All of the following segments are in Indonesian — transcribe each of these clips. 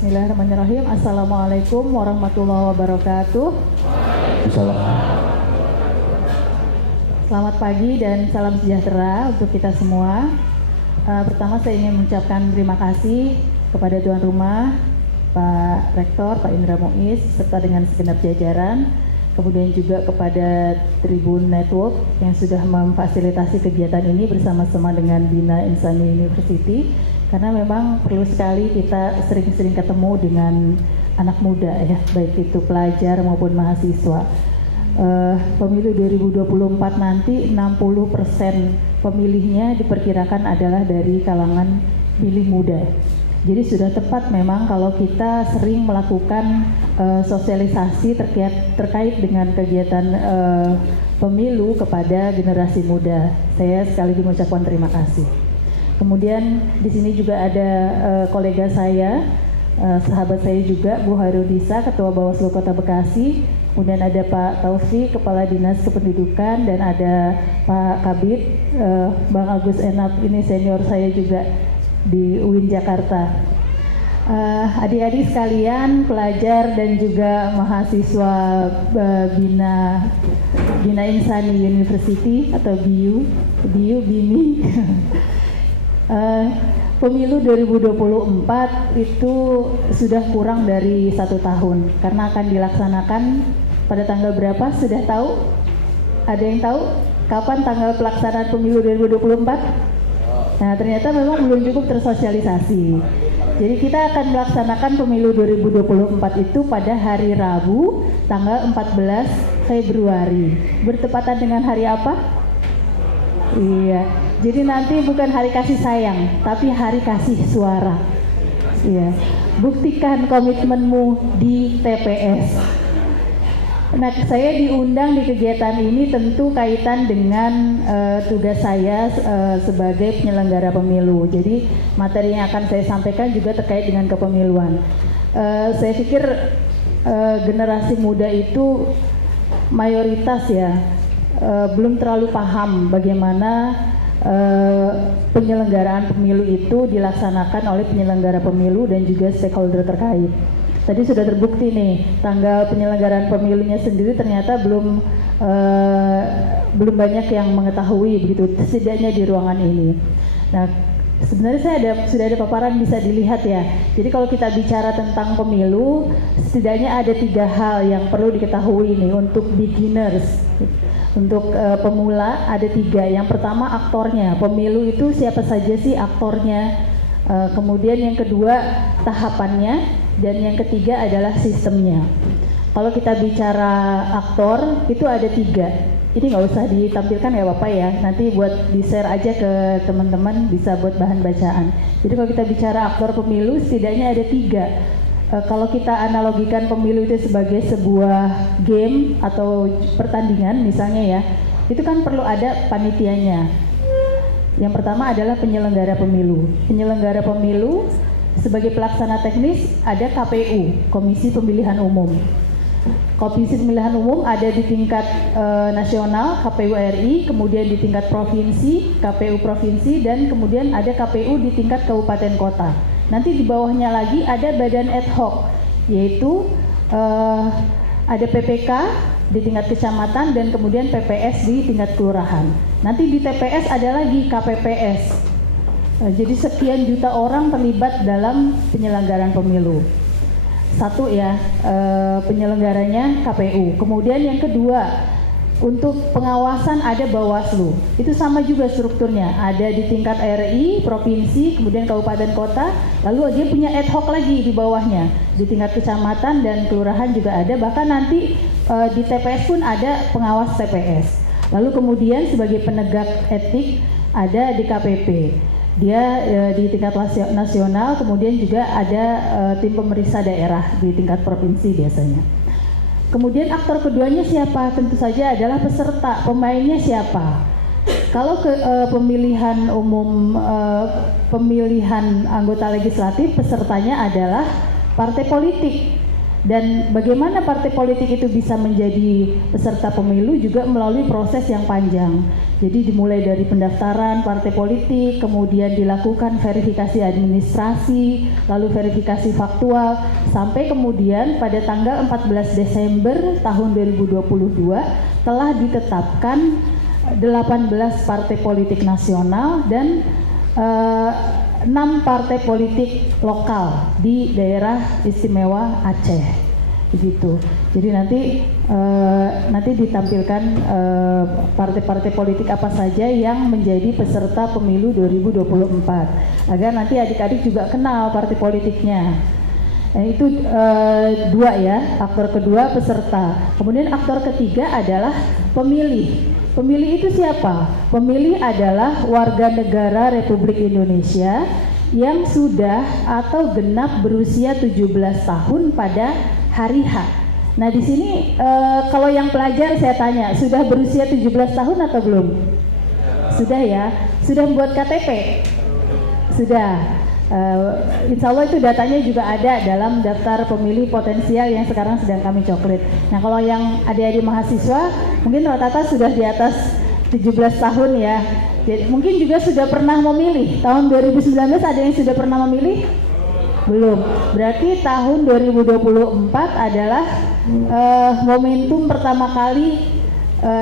Bismillahirrahmanirrahim. Assalamualaikum warahmatullahi wabarakatuh. Selamat pagi dan salam sejahtera untuk kita semua. Pertama saya ingin mengucapkan terima kasih kepada tuan rumah, Pak Rektor, Pak Indra Muiz, serta dengan segenap jajaran, kemudian juga kepada Tribun Network yang sudah memfasilitasi kegiatan ini bersama-sama dengan Bina Insani University, karena memang perlu sekali kita sering-sering ketemu dengan anak muda ya, baik itu pelajar maupun mahasiswa. Pemilu 2024 nanti 60% pemilihnya diperkirakan adalah dari kalangan pemilih muda. Jadi sudah tepat memang kalau kita sering melakukan sosialisasi terkait dengan kegiatan pemilu kepada generasi muda. Saya sekali lagi mengucapkan terima kasih. Kemudian di sini juga ada kolega saya, sahabat saya juga, Bu Hairudisa, Ketua Bawaslu Kota Bekasi. Kemudian ada Pak Taufik, Kepala Dinas Kependudukan, dan ada Pak Kabid, Bang Agus Enap, ini senior saya juga di UIN Jakarta. Adik-adik sekalian, pelajar dan juga mahasiswa Bina Insani University atau BINI. Pemilu 2024 itu sudah kurang dari 1 tahun karena akan dilaksanakan pada tanggal berapa? Sudah tahu? Ada yang tahu kapan tanggal pelaksanaan pemilu 2024? Nah, ternyata memang belum cukup tersosialisasi. Jadi kita akan melaksanakan pemilu 2024 itu pada hari Rabu tanggal 14 Februari. Bertepatan dengan hari apa? Iya. Jadi nanti bukan hari kasih sayang, tapi hari kasih suara. Iya. Buktikan komitmenmu di TPS. Nah, saya diundang di kegiatan ini tentu kaitan dengan tugas saya sebagai penyelenggara pemilu. Jadi materi yang akan saya sampaikan juga terkait dengan kepemiluan. Saya pikir generasi muda itu mayoritas ya belum terlalu paham bagaimana penyelenggaraan pemilu itu dilaksanakan oleh penyelenggara pemilu dan juga stakeholder terkait. Tadi sudah terbukti nih, tanggal penyelenggaraan pemilunya sendiri ternyata belum banyak yang mengetahui begitu, setidaknya di ruangan ini. Nah, sebenarnya sudah ada paparan bisa dilihat ya. Jadi kalau kita bicara tentang pemilu, setidaknya ada 3 hal yang perlu diketahui nih untuk beginners. Untuk pemula ada 3. Yang pertama aktornya, pemilu itu siapa saja sih aktornya. Kemudian yang kedua tahapannya, dan yang ketiga adalah sistemnya. Kalau kita bicara aktor itu ada 3. Ini nggak usah ditampilkan ya Bapak ya, nanti buat di-share aja ke teman-teman, bisa buat bahan bacaan. Jadi kalau kita bicara aktor pemilu setidaknya ada 3. Kalau kita analogikan pemilu itu sebagai sebuah game atau pertandingan misalnya ya, itu kan perlu ada panitianya. Yang pertama adalah penyelenggara pemilu. Penyelenggara pemilu sebagai pelaksana teknis ada KPU, Komisi Pemilihan Umum. Komisi Pemilihan Umum ada di tingkat nasional, KPU RI, kemudian di tingkat provinsi, KPU provinsi, dan kemudian ada KPU di tingkat kabupaten kota. Nanti di bawahnya lagi ada badan ad hoc, yaitu ada PPK di tingkat kecamatan dan kemudian PPS di tingkat kelurahan. Nanti di TPS ada lagi KPPS. Jadi sekian juta orang terlibat dalam penyelenggaraan pemilu. Satu ya, penyelenggaranya KPU. Kemudian yang kedua, untuk pengawasan ada Bawaslu. Itu sama juga strukturnya. Ada di tingkat RI, provinsi, kemudian kabupaten kota, lalu dia punya ad hoc lagi di bawahnya. Di tingkat kecamatan dan kelurahan juga ada, bahkan nanti di TPS pun ada pengawas TPS. Lalu kemudian sebagai penegak etik ada di KPP. Dia di tingkat nasional, kemudian juga ada tim pemeriksa daerah di tingkat provinsi biasanya. Kemudian aktor keduanya siapa? Tentu saja adalah peserta, pemainnya siapa? Kalau pemilihan umum, pemilihan anggota legislatif, pesertanya adalah partai politik. Dan bagaimana partai politik itu bisa menjadi peserta pemilu juga melalui proses yang panjang. Jadi dimulai dari pendaftaran partai politik, kemudian dilakukan verifikasi administrasi, lalu verifikasi faktual, sampai kemudian pada tanggal 14 Desember tahun 2022 telah ditetapkan 18 partai politik nasional dan 6 partai politik lokal di daerah istimewa Aceh, begitu. Jadi nanti ditampilkan partai-partai politik apa saja yang menjadi peserta pemilu 2024 agar nanti adik-adik juga kenal partai politiknya. Nah, itu dua ya, aktor kedua peserta. Kemudian aktor ketiga adalah pemilih. Pemilih itu siapa? Pemilih adalah warga negara Republik Indonesia yang sudah atau genap berusia 17 tahun pada hari H. Nah, di sini kalau yang pelajar saya tanya, sudah berusia 17 tahun atau belum? Sudah ya? Sudah membuat KTP? Sudah. Insya Allah itu datanya juga ada dalam daftar pemilih potensial yang sekarang sedang kami coklit. Nah, kalau yang adik-adik mahasiswa mungkin rata-rata sudah di atas 17 tahun ya. Jadi, mungkin juga sudah pernah memilih. Tahun 2019 ada yang sudah pernah memilih? Belum. Berarti tahun 2024 adalah momentum pertama kali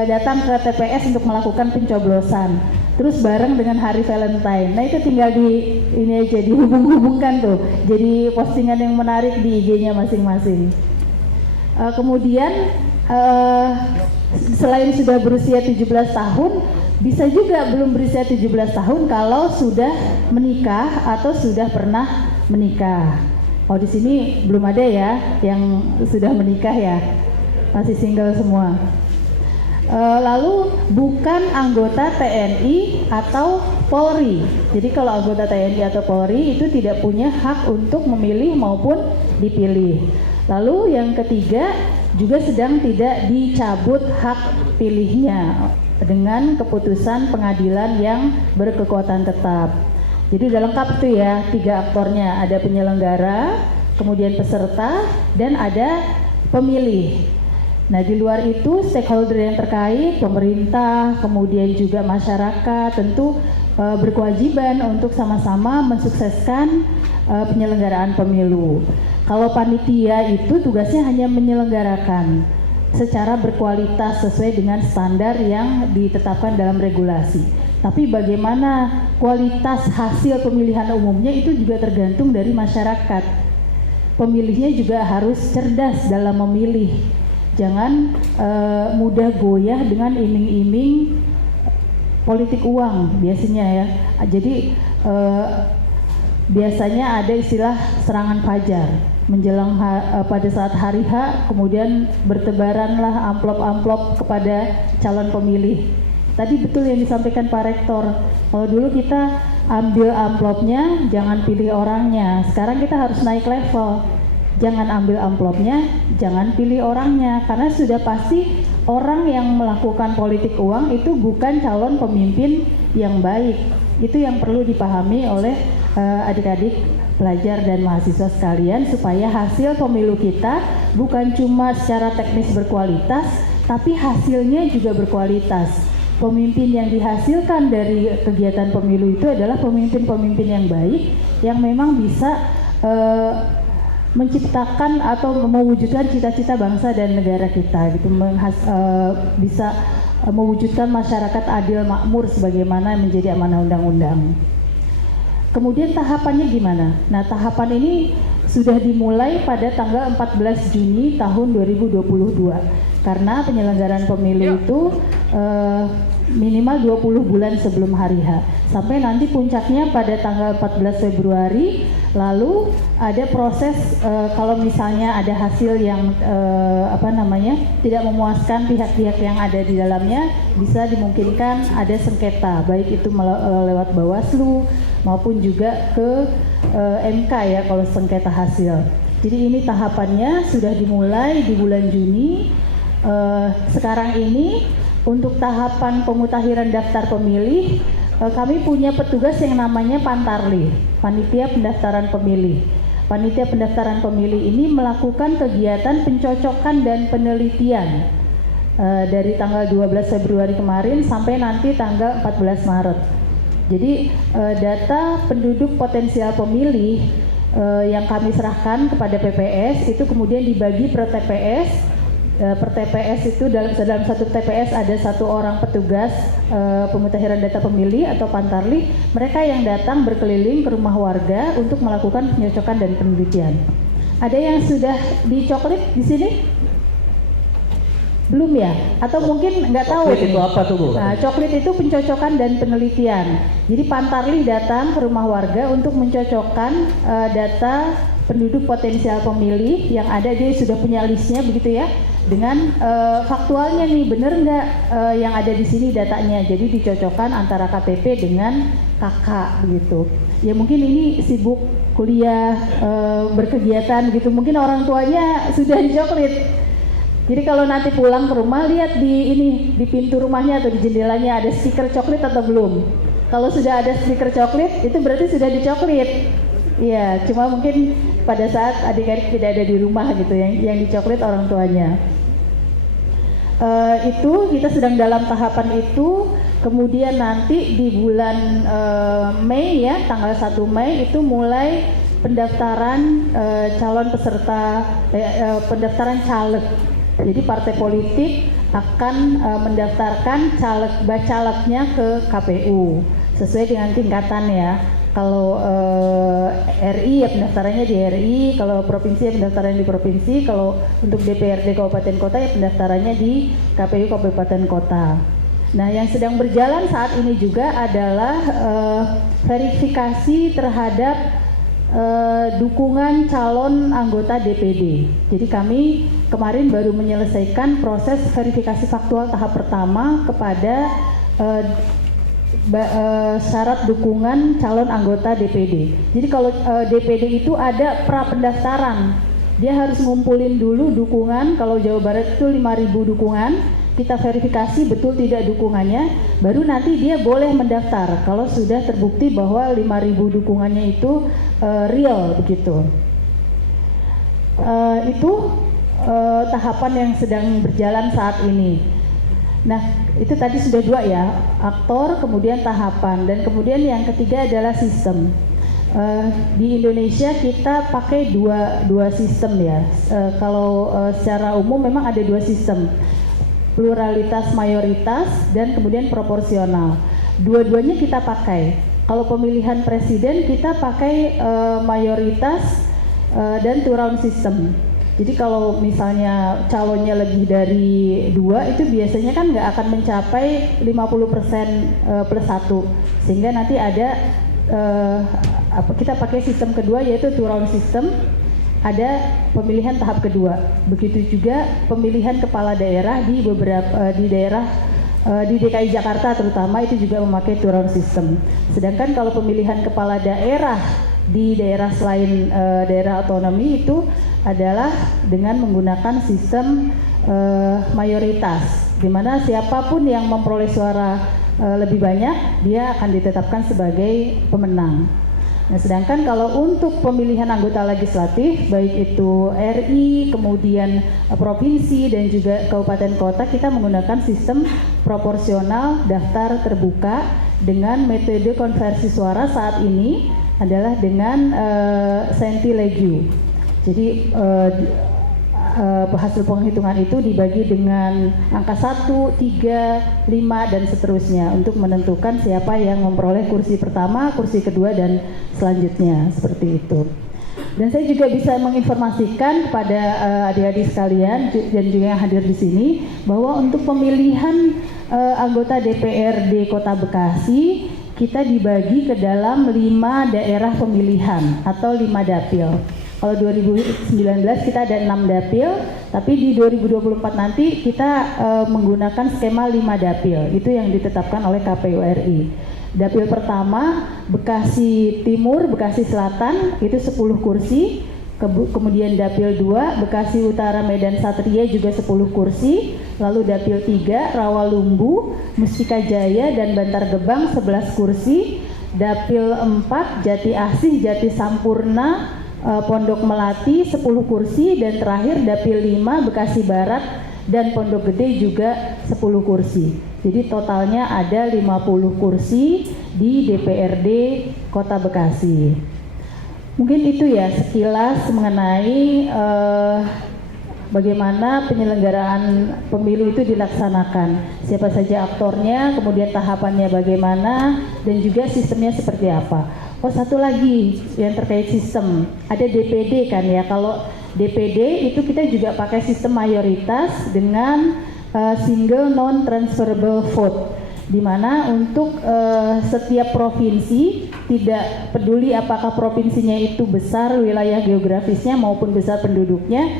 datang ke TPS untuk melakukan pencoblosan. Terus bareng dengan hari Valentine. Nah, itu tinggal ini aja dihubung-hubungkan tuh. Jadi postingan yang menarik di IG-nya masing-masing. Kemudian selain sudah berusia 17 tahun, bisa juga belum berusia 17 tahun kalau sudah menikah atau sudah pernah menikah. Oh, di sini belum ada ya yang sudah menikah ya. Masih single semua. Lalu bukan anggota TNI atau Polri. Jadi kalau anggota TNI atau Polri itu tidak punya hak untuk memilih maupun dipilih. Lalu yang ketiga juga sedang tidak dicabut hak pilihnya dengan keputusan pengadilan yang berkekuatan tetap. Jadi udah lengkap tuh ya 3 aktornya, ada penyelenggara, kemudian peserta, dan ada pemilih. Nah, di luar itu stakeholder yang terkait, pemerintah, kemudian juga masyarakat tentu berkewajiban untuk sama-sama mensukseskan penyelenggaraan pemilu. Kalau panitia itu tugasnya hanya menyelenggarakan secara berkualitas sesuai dengan standar yang ditetapkan dalam regulasi. Tapi bagaimana kualitas hasil pemilihan umumnya itu juga tergantung dari masyarakat. Pemilihnya juga harus cerdas dalam memilih. Jangan mudah goyah dengan iming-iming politik uang biasanya ya. Jadi biasanya ada istilah serangan fajar menjelang pada saat hari H, kemudian bertebaranlah amplop-amplop kepada calon pemilih. Tadi betul yang disampaikan Pak Rektor. Kalau dulu kita ambil amplopnya, jangan pilih orangnya. Sekarang kita harus naik level. Jangan ambil amplopnya, jangan pilih orangnya, karena sudah pasti orang yang melakukan politik uang itu bukan calon pemimpin yang baik. Itu yang perlu dipahami oleh adik-adik pelajar dan mahasiswa sekalian, supaya hasil pemilu kita bukan cuma secara teknis berkualitas, tapi hasilnya juga berkualitas. Pemimpin yang dihasilkan dari kegiatan pemilu itu adalah pemimpin-pemimpin yang baik, yang memang bisa menciptakan atau mewujudkan cita-cita bangsa dan negara kita gitu, bisa mewujudkan masyarakat adil makmur sebagaimana menjadi amanah undang-undang. Kemudian tahapannya gimana? Nah, tahapan ini sudah dimulai pada tanggal 14 Juni tahun 2022 karena penyelenggaraan pemilu itu minimal 20 bulan sebelum hari H, sampai nanti puncaknya pada tanggal 14 Februari. Lalu ada proses kalau misalnya ada hasil yang tidak memuaskan pihak-pihak yang ada di dalamnya, bisa dimungkinkan ada sengketa, baik itu lewat Bawaslu maupun juga ke MK ya kalau sengketa hasil. Jadi ini tahapannya sudah dimulai di bulan Juni. Sekarang ini untuk tahapan pemutahiran daftar pemilih, kami punya petugas yang namanya Pantarli, Panitia Pendaftaran Pemilih. panitia pendaftaran pemilih ini melakukan kegiatan pencocokan dan penelitian dari tanggal 12 Februari kemarin sampai nanti tanggal 14 Maret. Jadi data penduduk potensial pemilih yang kami serahkan kepada PPS itu kemudian dibagi per TPS. Per TPS itu dalam satu TPS ada satu orang petugas pemutahiran data pemilih atau pantarlih. Mereka yang datang berkeliling ke rumah warga untuk melakukan pencocokan dan penelitian. Ada yang sudah dicoklit di sini? Belum ya? Atau mungkin nggak tahu? Coklit itu apa tuh, Bu? Nah, coklit itu pencocokan dan penelitian. Jadi pantarlih datang ke rumah warga untuk mencocokkan data penduduk potensial pemilih yang ada, dia sudah punya listnya begitu ya, dengan faktualnya nih, bener nggak yang ada di sini datanya. Jadi dicocokkan antara KTP dengan KK begitu. Ya mungkin ini sibuk kuliah, berkegiatan gitu, mungkin orang tuanya sudah dicoklit. Jadi kalau nanti pulang ke rumah, lihat di pintu rumahnya atau di jendelanya ada stiker coklit atau belum. Kalau sudah ada stiker coklit, itu berarti sudah dicoklit. Iya, cuma mungkin pada saat adik-adik tidak ada di rumah gitu, yang dicoklit orang tuanya. Itu kita sedang dalam tahapan itu. Kemudian nanti di bulan Mei ya, tanggal 1 Mei itu mulai pendaftaran calon peserta pendaftaran caleg. Jadi partai politik akan mendaftarkan calegnya ke KPU sesuai dengan tingkatan ya. Kalau RI ya pendaftarannya di RI, kalau provinsi ya pendaftarannya di provinsi, kalau untuk DPRD kabupaten kota ya pendaftarannya di KPU kabupaten kota. Nah, yang sedang berjalan saat ini juga adalah verifikasi terhadap dukungan calon anggota DPD. Jadi kami kemarin baru menyelesaikan proses verifikasi faktual tahap pertama kepada syarat dukungan calon anggota DPD. Jadi kalau DPD itu ada pra pendaftaran, dia harus ngumpulin dulu dukungan. Kalau Jawa Barat itu 5.000 dukungan, kita verifikasi betul tidak dukungannya, baru nanti dia boleh mendaftar kalau sudah terbukti bahwa 5.000 dukungannya itu real begitu. Itu tahapan yang sedang berjalan saat ini. Nah, itu tadi sudah 2 ya, aktor, kemudian tahapan, dan kemudian yang ketiga adalah sistem. Di Indonesia kita pakai dua sistem ya. Kalau secara umum memang ada 2 sistem, pluralitas mayoritas dan kemudian proporsional. Dua-duanya kita pakai. Kalau pemilihan presiden kita pakai mayoritas dan two round system. Jadi kalau misalnya calonnya lebih dari 2 itu biasanya kan nggak akan mencapai 50% plus 1, sehingga nanti ada kita pakai sistem kedua yaitu two round system, ada pemilihan tahap kedua. Begitu juga pemilihan kepala daerah di beberapa di daerah di DKI Jakarta terutama itu juga memakai two round system. Sedangkan kalau pemilihan kepala daerah di daerah selain daerah otonomi itu adalah dengan menggunakan sistem mayoritas, di mana siapapun yang memperoleh suara lebih banyak dia akan ditetapkan sebagai pemenang. Nah, sedangkan kalau untuk pemilihan anggota legislatif baik itu RI, kemudian provinsi dan juga kabupaten kota, kita menggunakan sistem proporsional daftar terbuka dengan metode konversi suara saat ini adalah dengan sentilegio. Jadi hasil penghitungan itu dibagi dengan angka 1, 3, 5 dan seterusnya untuk menentukan siapa yang memperoleh kursi pertama, kursi kedua dan selanjutnya, seperti itu. Dan saya juga bisa menginformasikan kepada adik-adik sekalian dan juga yang hadir di sini bahwa untuk pemilihan anggota DPRD Kota Bekasi kita dibagi ke dalam 5 daerah pemilihan atau 5 dapil. Kalau 2019 kita ada 6 dapil, tapi di 2024 nanti kita menggunakan skema 5 dapil. Itu yang ditetapkan oleh KPU RI. Dapil pertama Bekasi Timur, Bekasi Selatan itu 10 kursi. Kemudian dapil 2 Bekasi Utara Medan Satria juga 10 kursi. Lalu dapil 3 Rawalumbu, Mustika Jaya dan Bantar Gebang 11 kursi. Dapil 4 Jati Asih, Jati Sampurna, Pondok Melati 10 kursi, dan terakhir Dapil 5 Bekasi Barat dan Pondok Gede juga 10 kursi. Jadi totalnya ada 50 kursi di DPRD Kota Bekasi. Mungkin itu ya sekilas mengenai bagaimana penyelenggaraan pemilu itu dilaksanakan, siapa saja aktornya, kemudian tahapannya bagaimana, dan juga sistemnya seperti apa. Oh, satu lagi yang terkait sistem, ada DPD kan ya. Kalau DPD itu kita juga pakai sistem mayoritas dengan single non transferable vote, di mana untuk setiap provinsi, tidak peduli apakah provinsinya itu besar wilayah geografisnya maupun besar penduduknya,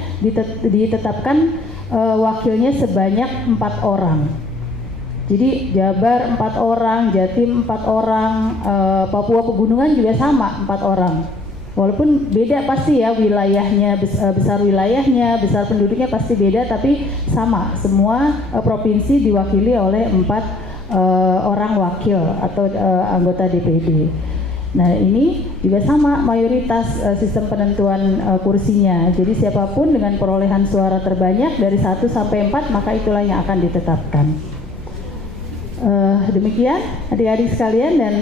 ditetapkan wakilnya sebanyak 4 orang. Jadi Jabar 4 orang, Jatim 4 orang, Papua Pegunungan juga sama 4 orang. Walaupun beda pasti ya wilayahnya, besar wilayahnya, besar penduduknya pasti beda, tapi sama, semua provinsi diwakili oleh 4 orang wakil atau anggota DPD. Nah, ini juga sama mayoritas sistem penentuan kursinya. Jadi siapapun dengan perolehan suara terbanyak dari 1 sampai 4, maka itulah yang akan ditetapkan. Demikian adik-adik sekalian dan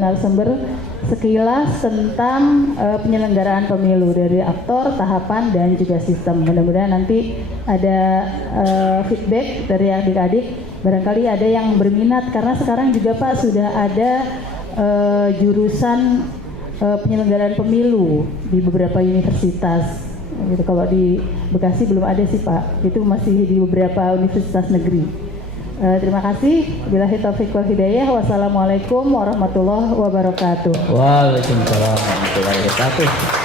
narasumber, sekilas tentang penyelenggaraan pemilu dari aktor, tahapan, dan juga sistem. Mudah-mudahan nanti ada feedback dari adik-adik, barangkali ada yang berminat, karena sekarang juga Pak sudah ada jurusan penyelenggaraan pemilu di beberapa universitas. Gitu. Kalau di Bekasi belum ada sih Pak, itu masih di beberapa universitas negeri. Terima kasih. Billahi taufiq wal hidayah. Wassalamualaikum warahmatullahi wabarakatuh. Waalaikumsalam warahmatullahi wabarakatuh.